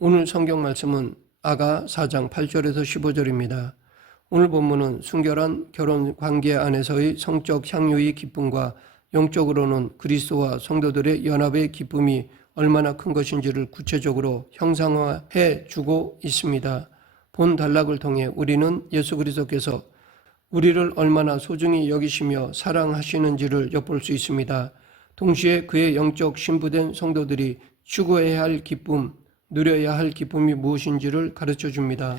오늘 성경 말씀은 아가 4장 8절에서 15절입니다. 오늘 본문은 순결한 결혼 관계 안에서의 성적 향유의 기쁨과 영적으로는 그리스도와 성도들의 연합의 기쁨이 얼마나 큰 것인지를 구체적으로 형상화해 주고 있습니다. 본 단락을 통해 우리는 예수 그리스도께서 우리를 얼마나 소중히 여기시며 사랑하시는지를 엿볼 수 있습니다. 동시에 그의 영적 신부된 성도들이 추구해야 할 기쁨, 누려야 할 기쁨이 무엇인지를 가르쳐 줍니다.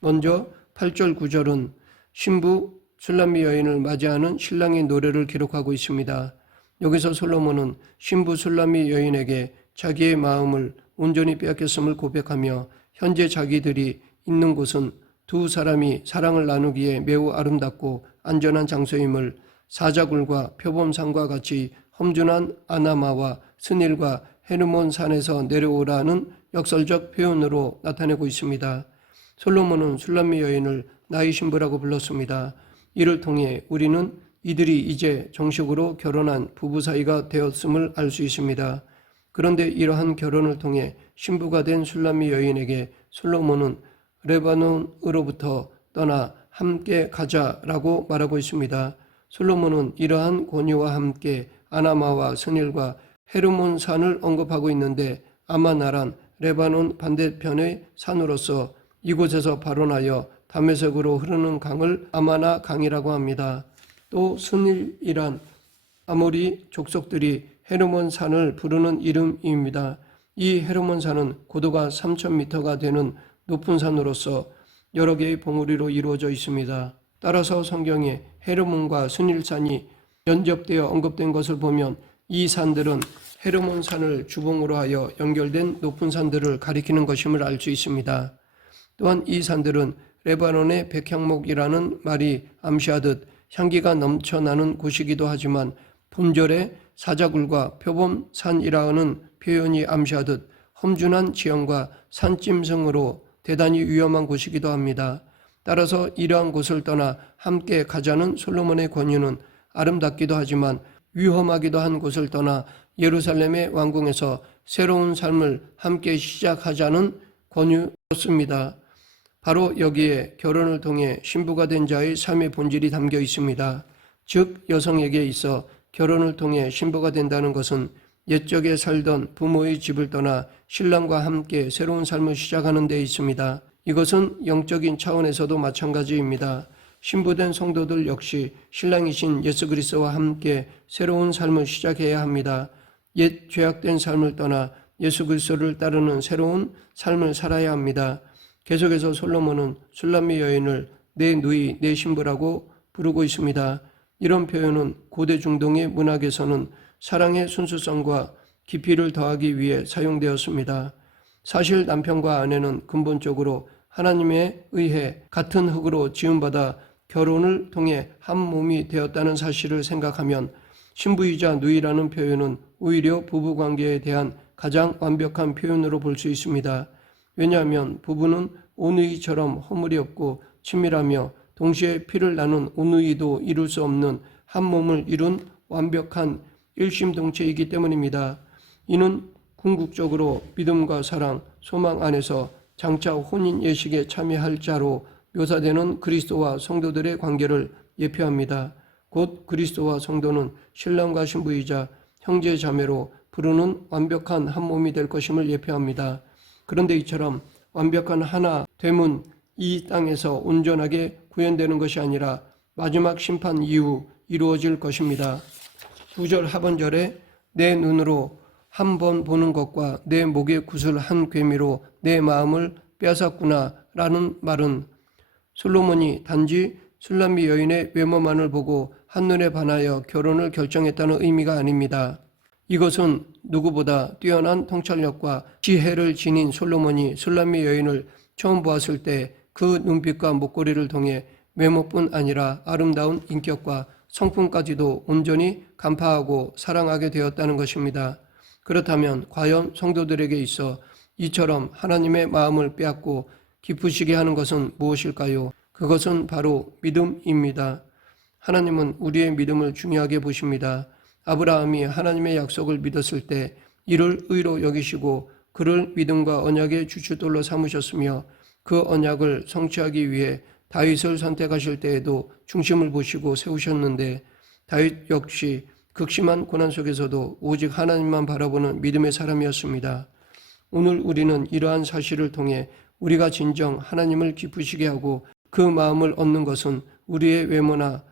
먼저 8절 9절은 신부 술람미 여인을 맞이하는 신랑의 노래를 기록하고 있습니다. 여기서 솔로몬은 신부 술람미 여인에게 자기의 마음을 온전히 빼앗겼음을 고백하며 현재 자기들이 있는 곳은 두 사람이 사랑을 나누기에 매우 아름답고 안전한 장소임을 사자굴과 표범산과 같이 험준한 아나마와 스닐과 헤르몬 산에서 내려오라는 역설적 표현으로 나타내고 있습니다. 솔로몬은 술람미 여인을 나의 신부라고 불렀습니다. 이를 통해 우리는 이들이 이제 정식으로 결혼한 부부 사이가 되었음을 알 수 있습니다. 그런데 이러한 결혼을 통해 신부가 된 술람미 여인에게 솔로몬은 레바논으로부터 떠나 함께 가자라고 말하고 있습니다. 솔로몬은 이러한 권유와 함께 아나마와 스닐과 헤르몬 산을 언급하고 있는데 아마나란 레바논 반대편의 산으로서 이곳에서 발원하여 다메섹으로 흐르는 강을 아마나 강이라고 합니다. 또 스닐이란 아모리 족속들이 헤르몬 산을 부르는 이름입니다. 이 헤르몬 산은 고도가 3,000m가 되는 높은 산으로서 여러 개의 봉우리로 이루어져 있습니다. 따라서 성경에 헤르몬과 스닐산이 연접되어 언급된 것을 보면 이 산들은 헤르몬 산을 주봉으로 하여 연결된 높은 산들을 가리키는 것임을 알 수 있습니다. 또한 이 산들은 레바논의 백향목이라는 말이 암시하듯 향기가 넘쳐나는 곳이기도 하지만 본절의 사자굴과 표범산이라는 표현이 암시하듯 험준한 지형과 산짐승으로 대단히 위험한 곳이기도 합니다. 따라서 이러한 곳을 떠나 함께 가자는 솔로몬의 권유는 아름답기도 하지만 위험하기도 한 곳을 떠나 예루살렘의 왕궁에서 새로운 삶을 함께 시작하자는 권유였습니다. 바로 여기에 결혼을 통해 신부가 된 자의 삶의 본질이 담겨 있습니다. 즉 여성에게 있어 결혼을 통해 신부가 된다는 것은 옛적에 살던 부모의 집을 떠나 신랑과 함께 새로운 삶을 시작하는 데 있습니다. 이것은 영적인 차원에서도 마찬가지입니다. 신부된 성도들 역시 신랑이신 예수 그리스도와 함께 새로운 삶을 시작해야 합니다. 옛 죄악된 삶을 떠나 예수 그리스도를 따르는 새로운 삶을 살아야 합니다. 계속해서 솔로몬은 술람미 여인을 내 누이, 내 신부라고 부르고 있습니다. 이런 표현은 고대 중동의 문학에서는 사랑의 순수성과 깊이를 더하기 위해 사용되었습니다. 사실 남편과 아내는 근본적으로 하나님에 의해 같은 흙으로 지음받아 결혼을 통해 한 몸이 되었다는 사실을 생각하면 신부이자 누이라는 표현은 오히려 부부관계에 대한 가장 완벽한 표현으로 볼 수 있습니다. 왜냐하면 부부는 오누이처럼 허물이 없고 친밀하며 동시에 피를 나눈 오누이도 이룰 수 없는 한 몸을 이룬 완벽한 일심동체이기 때문입니다. 이는 궁극적으로 믿음과 사랑, 소망 안에서 장차 혼인 예식에 참여할 자로 묘사되는 그리스도와 성도들의 관계를 예표합니다. 곧 그리스도와 성도는 신랑과 신부이자 형제 자매로 부르는 완벽한 한 몸이 될 것임을 예표합니다. 그런데 이처럼 완벽한 하나 됨은 이 땅에서 온전하게 구현되는 것이 아니라 마지막 심판 이후 이루어질 것입니다. 9절 하반절에 내 눈으로 한 번 보는 것과 내 목에 굿을 한 괴미로 내 마음을 빼앗았구나 라는 말은 솔로몬이 단지 술람미 여인의 외모만을 보고 한눈에 반하여 결혼을 결정했다는 의미가 아닙니다. 이것은 누구보다 뛰어난 통찰력과 지혜를 지닌 솔로몬이 술람미 여인을 처음 보았을 때 그 눈빛과 목걸이를 통해 외모뿐 아니라 아름다운 인격과 성품까지도 온전히 간파하고 사랑하게 되었다는 것입니다. 그렇다면 과연 성도들에게 있어 이처럼 하나님의 마음을 빼앗고 기쁘시게 하는 것은 무엇일까요? 그것은 바로 믿음입니다. 하나님은 우리의 믿음을 중요하게 보십니다. 아브라함이 하나님의 약속을 믿었을 때 이를 의로 여기시고 그를 믿음과 언약의 주춧돌로 삼으셨으며 그 언약을 성취하기 위해 다윗을 선택하실 때에도 중심을 보시고 세우셨는데 다윗 역시 극심한 고난 속에서도 오직 하나님만 바라보는 믿음의 사람이었습니다. 오늘 우리는 이러한 사실을 통해 우리가 진정 하나님을 기쁘시게 하고 그 마음을 얻는 것은 우리의 외모나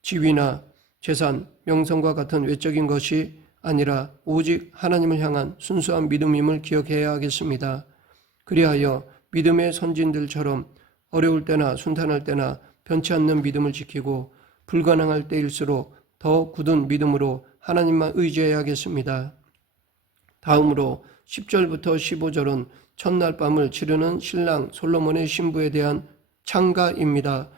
지위나 재산, 명성과 같은 외적인 것이 아니라 오직 하나님을 향한 순수한 믿음임을 기억해야 하겠습니다. 그리하여 믿음의 선진들처럼 어려울 때나 순탄할 때나 변치 않는 믿음을 지키고 불가능할 때일수록 더 굳은 믿음으로 하나님만 의지해야겠습니다. 다음으로 10절부터 15절은 첫날 밤을 치르는 신랑 솔로몬의 신부에 대한 창가입니다.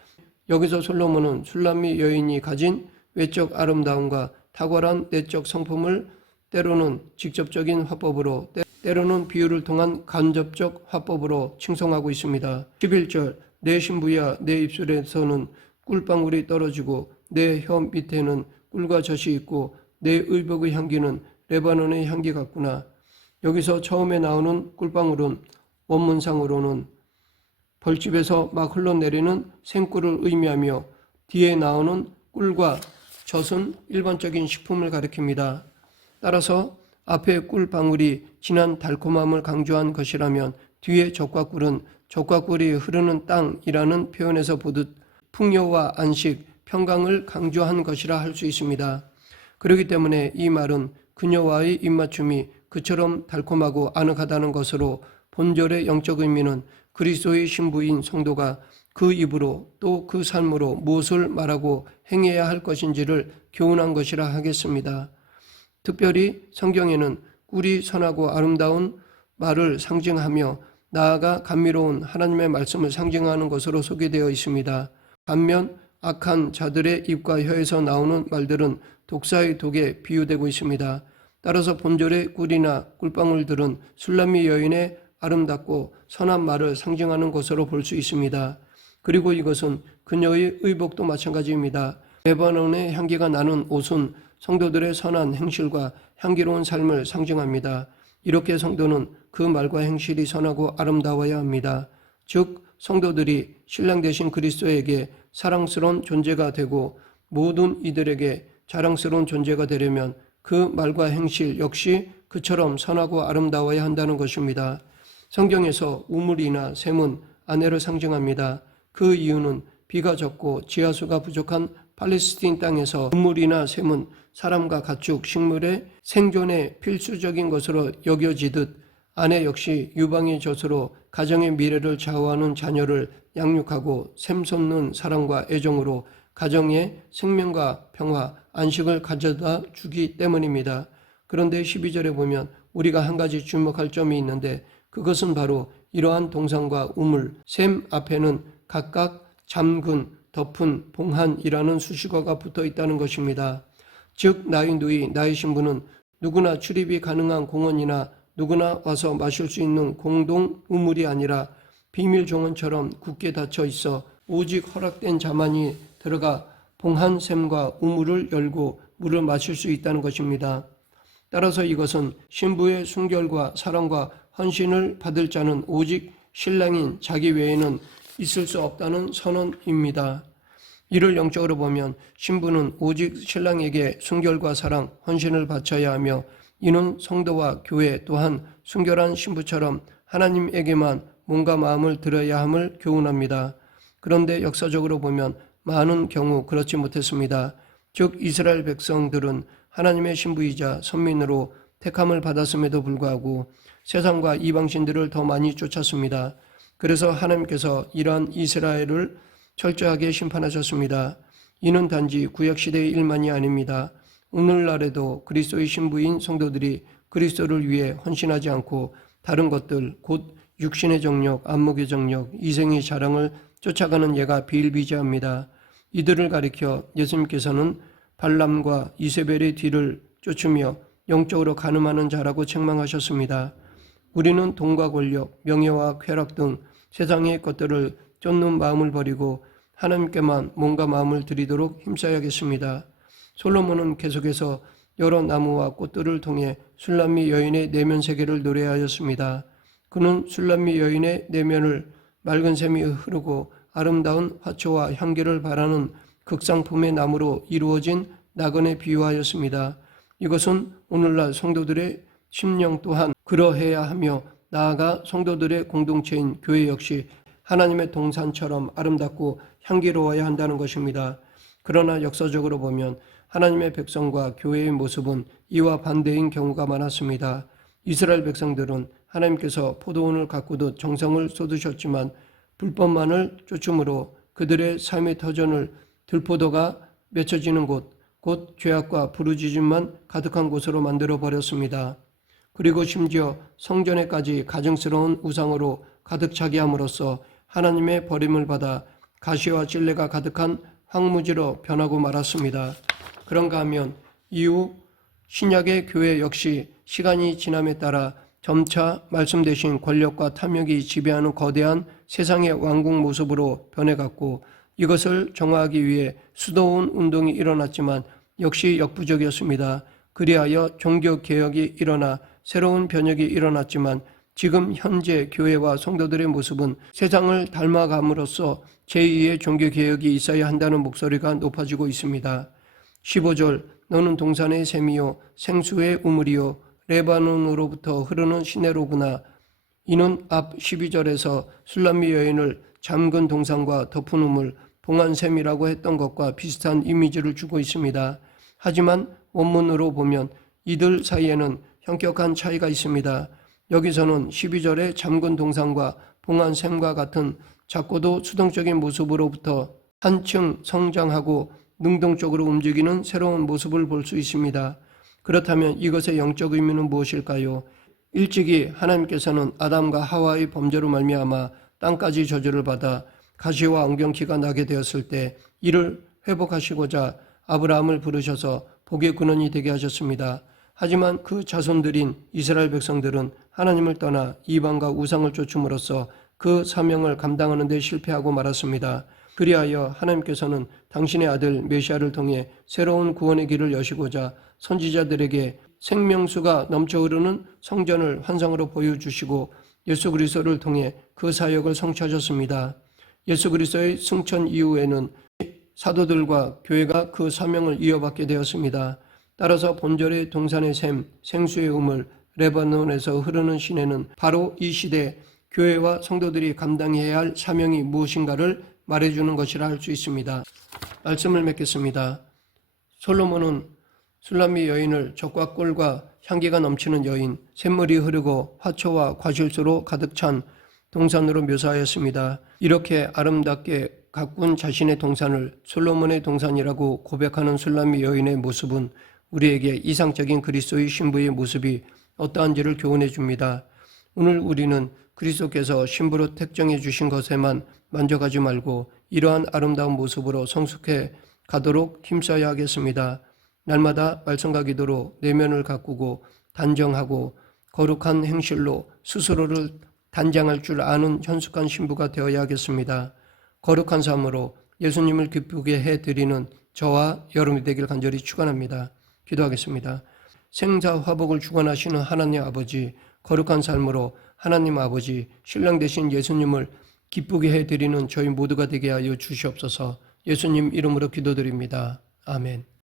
여기서 솔로몬은 술람미 여인이 가진 외적 아름다움과 탁월한 내적 성품을 때로는 직접적인 화법으로 때로는 비유를 통한 간접적 화법으로 칭송하고 있습니다. 11절 내 신부야 내 입술에서는 꿀방울이 떨어지고 내 혀 밑에는 꿀과 젖이 있고 내 의복의 향기는 레바논의 향기 같구나. 여기서 처음에 나오는 꿀방울은 원문상으로는 벌집에서 막 흘러내리는 생꿀을 의미하며 뒤에 나오는 꿀과 젖은 일반적인 식품을 가리킵니다. 따라서 앞에 꿀방울이 진한 달콤함을 강조한 것이라면 뒤에 젖과 꿀은 젖과 꿀이 흐르는 땅이라는 표현에서 보듯 풍요와 안식, 평강을 강조한 것이라 할 수 있습니다. 그렇기 때문에 이 말은 그녀와의 입맞춤이 그처럼 달콤하고 아늑하다는 것으로 본절의 영적 의미는 그리스도의 신부인 성도가 그 입으로 또 그 삶으로 무엇을 말하고 행해야 할 것인지를 교훈한 것이라 하겠습니다. 특별히 성경에는 꿀이 선하고 아름다운 말을 상징하며 나아가 감미로운 하나님의 말씀을 상징하는 것으로 소개되어 있습니다. 반면 악한 자들의 입과 혀에서 나오는 말들은 독사의 독에 비유되고 있습니다. 따라서 본절의 꿀이나 꿀방울들은 술람미 여인의 아름답고 선한 말을 상징하는 것으로 볼 수 있습니다. 그리고 이것은 그녀의 의복도 마찬가지입니다. 레바논의 향기가 나는 옷은 성도들의 선한 행실과 향기로운 삶을 상징합니다. 이렇게 성도는 그 말과 행실이 선하고 아름다워야 합니다. 즉 성도들이 신랑 되신 그리스도에게 사랑스러운 존재가 되고 모든 이들에게 자랑스러운 존재가 되려면 그 말과 행실 역시 그처럼 선하고 아름다워야 한다는 것입니다. 성경에서 우물이나 샘은 아내를 상징합니다. 그 이유는 비가 적고 지하수가 부족한 팔레스틴 땅에서 우물이나 샘은 사람과 가축, 식물의 생존에 필수적인 것으로 여겨지듯 아내 역시 유방의 젖으로 가정의 미래를 좌우하는 자녀를 양육하고 샘솟는 사랑과 애정으로 가정의 생명과 평화, 안식을 가져다 주기 때문입니다. 그런데 12절에 보면 우리가 한 가지 주목할 점이 있는데 그것은 바로 이러한 동산과 우물, 샘 앞에는 각각 잠근, 덮은, 봉한이라는 수식어가 붙어 있다는 것입니다. 즉 나의 누이, 나의 신부는 누구나 출입이 가능한 공원이나 누구나 와서 마실 수 있는 공동 우물이 아니라 비밀 정원처럼 굳게 닫혀 있어 오직 허락된 자만이 들어가 봉한 샘과 우물을 열고 물을 마실 수 있다는 것입니다. 따라서 이것은 신부의 순결과 사랑과 헌신을 받을 자는 오직 신랑인 자기 외에는 있을 수 없다는 선언입니다. 이를 영적으로 보면 신부는 오직 신랑에게 순결과 사랑, 헌신을 바쳐야 하며 이는 성도와 교회 또한 순결한 신부처럼 하나님에게만 몸과 마음을 들어야 함을 교훈합니다. 그런데 역사적으로 보면 많은 경우 그렇지 못했습니다. 즉 이스라엘 백성들은 하나님의 신부이자 선민으로 택함을 받았음에도 불구하고 세상과 이방신들을 더 많이 쫓았습니다. 그래서 하나님께서 이러한 이스라엘을 철저하게 심판하셨습니다. 이는 단지 구약시대의 일만이 아닙니다. 오늘날에도 그리스도의 신부인 성도들이 그리스도를 위해 헌신하지 않고 다른 것들 곧 육신의 정욕, 안목의 정욕, 이생의 자랑을 쫓아가는 예가 비일비재합니다. 이들을 가리켜 예수님께서는 발람과 이세벨의 뒤를 쫓으며 영적으로 가늠하는 자라고 책망하셨습니다. 우리는 돈과 권력, 명예와 쾌락 등 세상의 것들을 쫓는 마음을 버리고 하나님께만 몸과 마음을 드리도록 힘써야겠습니다. 솔로몬은 계속해서 여러 나무와 꽃들을 통해 술람미 여인의 내면 세계를 노래하였습니다. 그는 술람미 여인의 내면을 맑은 샘이 흐르고 아름다운 화초와 향기를 바라는 극상품의 나무로 이루어진 낙원에 비유하였습니다. 이것은 오늘날 성도들의 심령 또한 그러해야 하며 나아가 성도들의 공동체인 교회 역시 하나님의 동산처럼 아름답고 향기로워야 한다는 것입니다. 그러나 역사적으로 보면 하나님의 백성과 교회의 모습은 이와 반대인 경우가 많았습니다. 이스라엘 백성들은 하나님께서 포도원을 가꾸듯 정성을 쏟으셨지만 불법만을 쫓음으로 그들의 삶의 터전을 들포도가 맺혀지는 곳, 곧 죄악과 부르짖음만 가득한 곳으로 만들어 버렸습니다. 그리고 심지어 성전에까지 가증스러운 우상으로 가득 차게 함으로써 하나님의 버림을 받아 가시와 찔레가 가득한 황무지로 변하고 말았습니다. 그런가 하면 이후 신약의 교회 역시 시간이 지남에 따라 점차 말씀 대신 권력과 탐욕이 지배하는 거대한 세상의 왕국 모습으로 변해갔고, 이것을 정화하기 위해 수도원 운동이 일어났지만 역시 역부족이었습니다. 그리하여 종교개혁이 일어나 새로운 변혁이 일어났지만 지금 현재 교회와 성도들의 모습은 세상을 닮아감으로써 제2의 종교개혁이 있어야 한다는 목소리가 높아지고 있습니다. 15절 너는 동산의 샘이요 생수의 우물이요 레바논으로부터 흐르는 시내로구나. 이는 앞 12절에서 술람미 여인을 잠근 동산과 덮은 우물, 봉한 샘이라고 했던 것과 비슷한 이미지를 주고 있습니다. 하지만 원문으로 보면 이들 사이에는 현격한 차이가 있습니다. 여기서는 12절의 잠근 동산과 봉한 샘과 같은 작고도 수동적인 모습으로부터 한층 성장하고 능동적으로 움직이는 새로운 모습을 볼 수 있습니다. 그렇다면 이것의 영적 의미는 무엇일까요? 일찍이 하나님께서는 아담과 하와의 범죄로 말미암아 땅까지 저주를 받아 가시와 엉겅퀴가 나게 되었을 때 이를 회복하시고자 아브라함을 부르셔서 복의 근원이 되게 하셨습니다. 하지만 그 자손들인 이스라엘 백성들은 하나님을 떠나 이방과 우상을 쫓음으로써 그 사명을 감당하는 데 실패하고 말았습니다. 그리하여 하나님께서는 당신의 아들 메시아를 통해 새로운 구원의 길을 여시고자 선지자들에게 생명수가 넘쳐 흐르는 성전을 환상으로 보여주시고 예수 그리스도를 통해 그 사역을 성취하셨습니다. 예수 그리스도의 승천 이후에는 사도들과 교회가 그 사명을 이어받게 되었습니다. 따라서 본절의 동산의 샘, 생수의 우물, 레바논에서 흐르는 시내는 바로 이 시대 교회와 성도들이 감당해야 할 사명이 무엇인가를 말해주는 것이라 할 수 있습니다. 말씀을 맺겠습니다. 솔로몬은 술람미 여인을 적과 꿀과 향기가 넘치는 여인, 샘물이 흐르고 화초와 과실수로 가득 찬 동산으로 묘사하였습니다. 이렇게 아름답게 가꾼 자신의 동산을 솔로몬의 동산이라고 고백하는 술람미 여인의 모습은 우리에게 이상적인 그리스도의 신부의 모습이 어떠한지를 교훈해 줍니다. 오늘 우리는 그리스도께서 신부로 택정해 주신 것에만 만족하지 말고 이러한 아름다운 모습으로 성숙해 가도록 힘써야 하겠습니다. 날마다 말씀과 기도로 내면을 가꾸고 단정하고 거룩한 행실로 스스로를 단장할 줄 아는 현숙한 신부가 되어야 하겠습니다. 거룩한 삶으로 예수님을 기쁘게 해드리는 저와 여러분이 되길 간절히 축원합니다. 기도하겠습니다. 생사화복을 주관하시는 하나님 아버지, 거룩한 삶으로 하나님 아버지, 신랑 되신 예수님을 기쁘게 해드리는 저희 모두가 되게 하여 주시옵소서. 예수님 이름으로 기도드립니다. 아멘.